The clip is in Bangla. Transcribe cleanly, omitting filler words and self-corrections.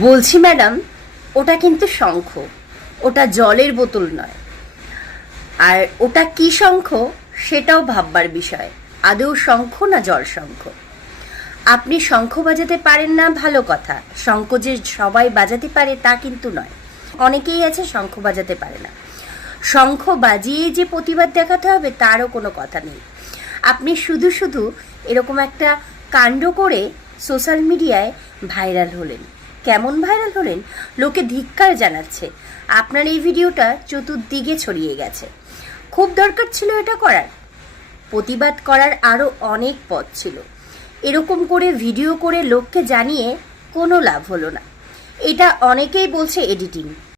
বলছি ম্যাডাম, ওটা কিন্তু শঙ্খ, ওটা জলের বোতল নয়। আর ওটা কি শঙ্খ সেটাও ভাববার বিষয়। আদৌ শঙ্খ না জল শঙ্খ। আপনি শঙ্খ বাজাতে পারেন না ভালো কথা, শঙ্খ যে সবাই বাজাতে পারে তা কিন্তু নয়। অনেকেই আছে শঙ্খ বাজাতে পারে না। শঙ্খ বাজিয়ে যে প্রতিবাদ দেখাতে হবে তারও কোনো কথা নেই। আপনি শুধু শুধু এরকম একটা কাণ্ড করে সোশ্যাল মিডিয়ায় ভাইরাল হলেন। কেমন ভাইরাল হলেন? লোকে ধিক্কার জানাচ্ছে। আপনার এই ভিডিওটা চতুর্দিকে ছড়িয়ে গেছে। খুব দরকার ছিল এটা করার। প্রতিবাদ করার আরও অনেক পথ ছিল। এরকম করে ভিডিও করে লোককে জানিয়ে কোনো লাভ হলো না। এটা অনেকেই বলছে এডিটিং।